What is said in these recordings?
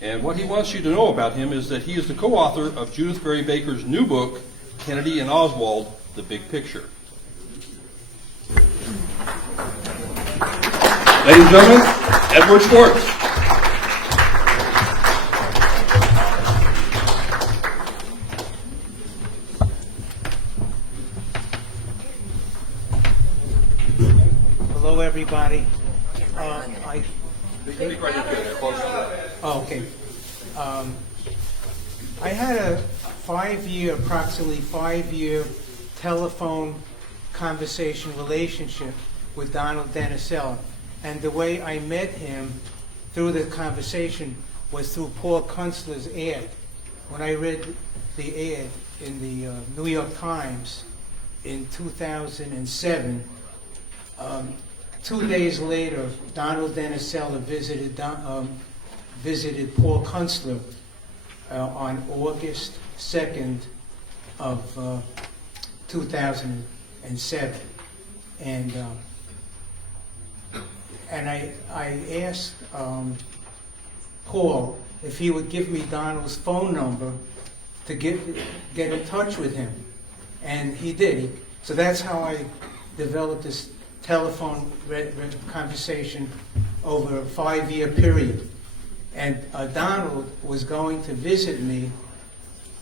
And what he wants you to know about him is that he is the co-author of Judyth Vary Baker's new book, Kennedy and Oswald, The Big Picture. Ladies and gentlemen, Edward Schwartz. Hello, everybody. Okay. I had a approximately five-year telephone conversation relationship with Donald Deneselya. And the way I met him through the conversation was through Paul Kunstler's ad. When I read the ad in the New York Times in 2007, 2 days later, Donald Deneselya visited Paul Kunstler on August 2nd of 2007. And I asked Paul if he would give me Donald's phone number to get in touch with him. And he did. So that's how I developed this telephone conversation over a 5-year period. And Donald was going to visit me,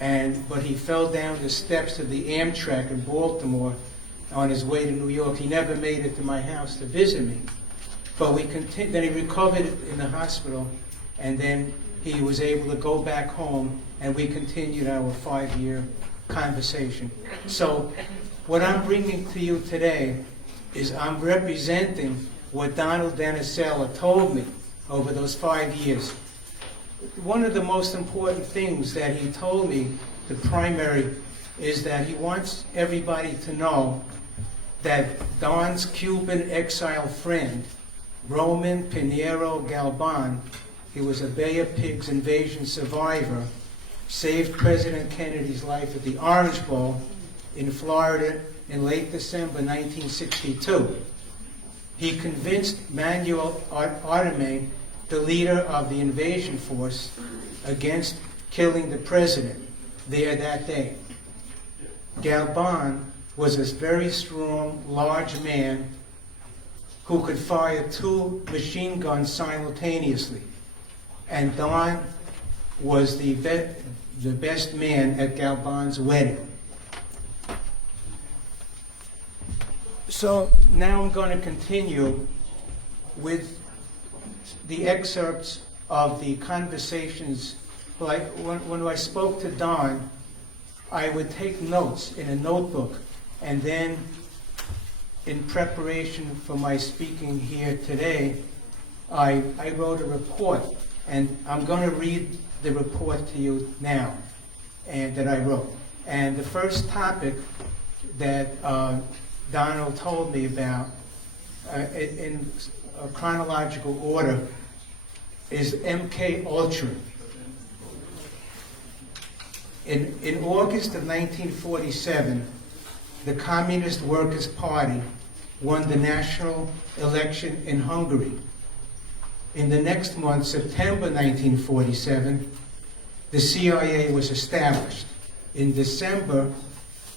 but he fell down the steps of the Amtrak in Baltimore on his way to New York. He never made it to my house to visit me. But we continued. Then he recovered in the hospital, and then he was able to go back home, and we continued our 5-year conversation. So what I'm bringing to you today is I'm representing what Donald Deneselya told me over those 5 years. One of the most important things that he told me, the primary, is that he wants everybody to know that Don's Cuban exile friend, Roman Pinheiro Galban, he was a Bay of Pigs invasion survivor, saved President Kennedy's life at the Orange Bowl in Florida in late December 1962. He convinced Manuel Artime, the leader of the invasion force, against killing the president there that day. Galban was a very strong, large man who could fire 2 machine guns simultaneously. And Don was the best man at Galban's wedding. So now I'm going to continue with the excerpts of the conversations. Like when I spoke to Don, I would take notes in a notebook, and then in preparation for my speaking here today, I wrote a report, and I'm going to read the report to you now, and that I wrote. And the first topic that Donald told me about, in a chronological order, is MK Ultra. In August of 1947, the Communist Workers' Party won the national election in Hungary. In the next month, September 1947, the CIA was established. In December,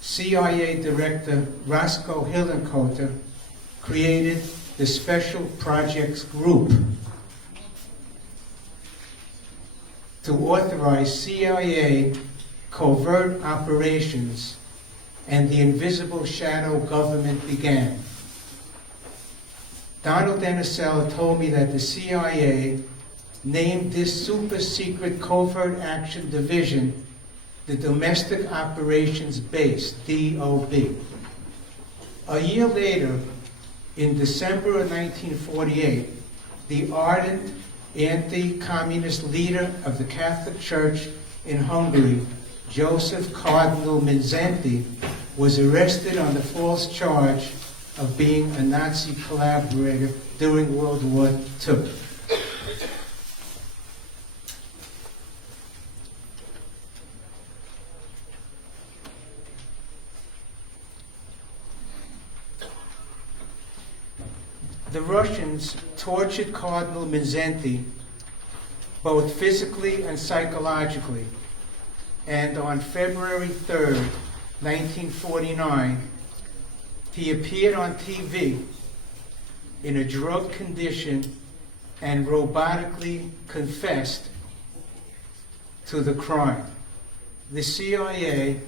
CIA Director Roscoe Hillenkoetter created the Special Projects Group to authorize CIA covert operations, and the invisible shadow government began. Donald Deneselya told me that the CIA named this super secret covert action division the Domestic Operations Base, DOB. A year later, in December of 1948, the ardent anti-communist leader of the Catholic Church in Hungary, Joseph Cardinal Mindszenty, was arrested on the false charge of being a Nazi collaborator during World War II. The Russians tortured Cardinal Mindszenty both physically and psychologically. And on February 3rd, 1949, he appeared on TV in a drug condition and robotically confessed to the crime. The CIA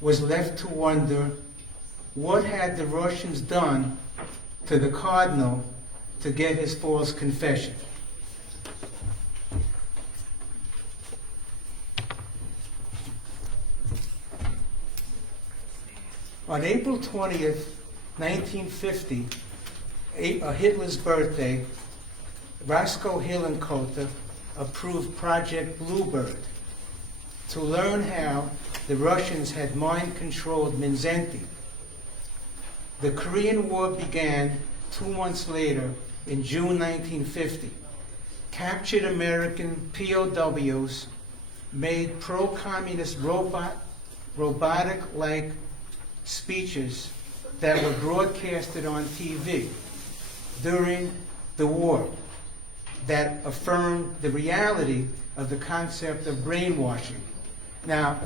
was left to wonder what had the Russians done to the Cardinal to get his false confession. On April 20th, 1950, Hitler's birthday, Roscoe Hillenkotter approved Project Bluebird to learn how the Russians had mind-controlled Mindszenty. The Korean War began 2 months later in June 1950. Captured American POWs made pro-communist robotic-like speeches that were broadcasted on TV during the war that affirmed the reality of the concept of brainwashing. Now,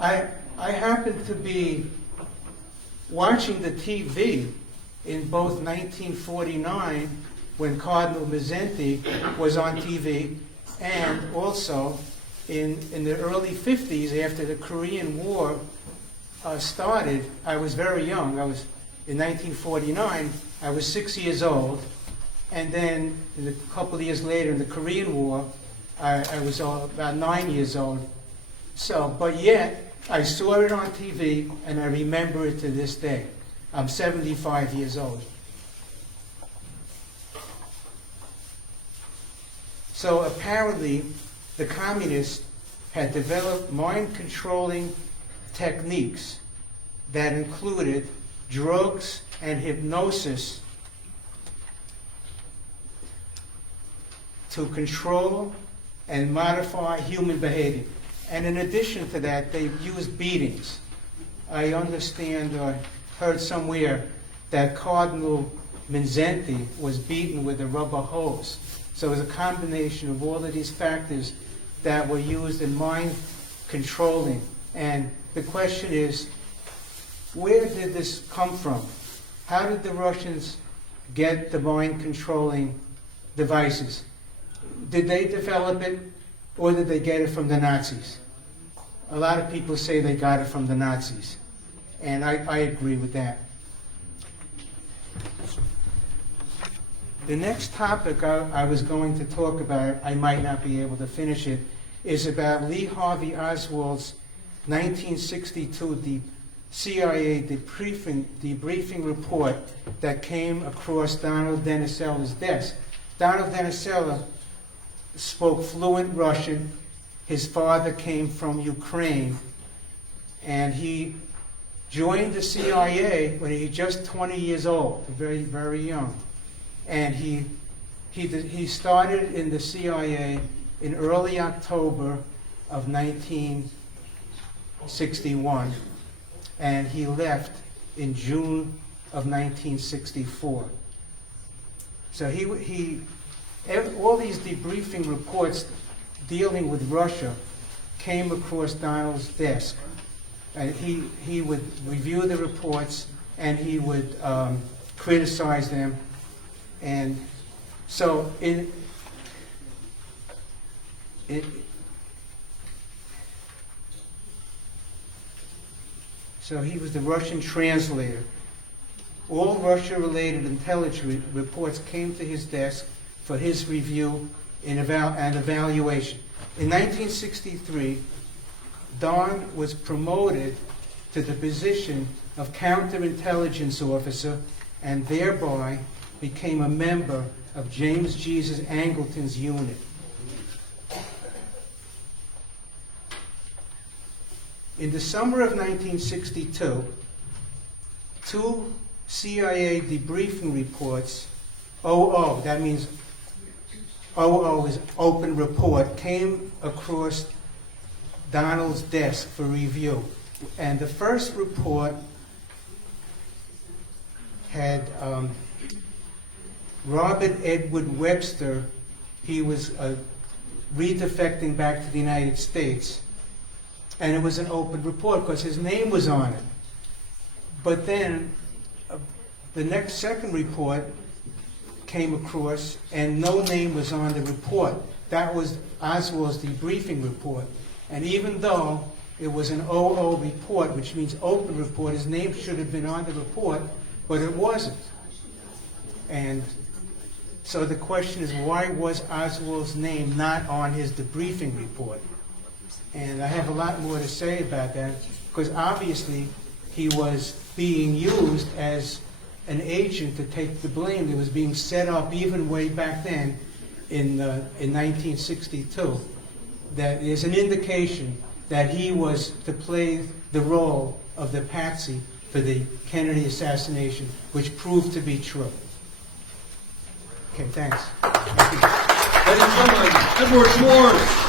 I happened to be watching the TV in both 1949, when Cardinal Mindszenty was on TV, and also in the early 50s, after the Korean War started. I was very young. In 1949, I was 6 years old. And then a couple of years later in the Korean War, I was about 9 years old. But yet, I saw it on TV, and I remember it to this day. I'm 75 years old. So apparently, the communists had developed mind-controlling techniques that included drugs and hypnosis to control and modify human behavior. And in addition to that, they used beatings. I understand or heard somewhere that Cardinal Mindszenty was beaten with a rubber hose. So it was a combination of all of these factors that were used in mind controlling. And the question is, where did this come from? How did the Russians get the mind controlling devices? Did they develop it, or did they get it from the Nazis? A lot of people say they got it from the Nazis, and I agree with that. The next topic I was going to talk about, I might not be able to finish it, is about Lee Harvey Oswald's 1962 CIA debriefing report that came across Donald Deneselya's desk. Donald Deneselya spoke fluent Russian. His father came from Ukraine, and he joined the CIA when he was just 20 years old, very, very young. And he started in the CIA in early October of 1961, and he left in June of 1964. So all these debriefing reports dealing with Russia came across Donald's desk, and he would review the reports, and he would criticize them. And so so he was the Russian translator. All Russia-related intelligence reports came to his desk for his review and evaluation. In 1963, Don was promoted to the position of counterintelligence officer, and thereby became a member of James Jesus Angleton's unit. In the summer of 1962, 2 CIA debriefing reports, OO, that means OO is open report, came across Donald's desk for review. And the first report had Robert Edward Webster he was redefecting back to the United States. And it was an open report because his name was on it. But then the second report came across and no name was on the report. That was Oswald's debriefing report. And even though it was an OO report, which means open report, his name should have been on the report, but it wasn't. And so the question is, why was Oswald's name not on his debriefing report? And I have a lot more to say about that, because obviously he was being used as an agent to take the blame. It was being set up even way back then in 1962. That is an indication that he was to play the role of the patsy for the Kennedy assassination, which proved to be true. Okay, thanks. Ladies and gentlemen, Edward Schwartz.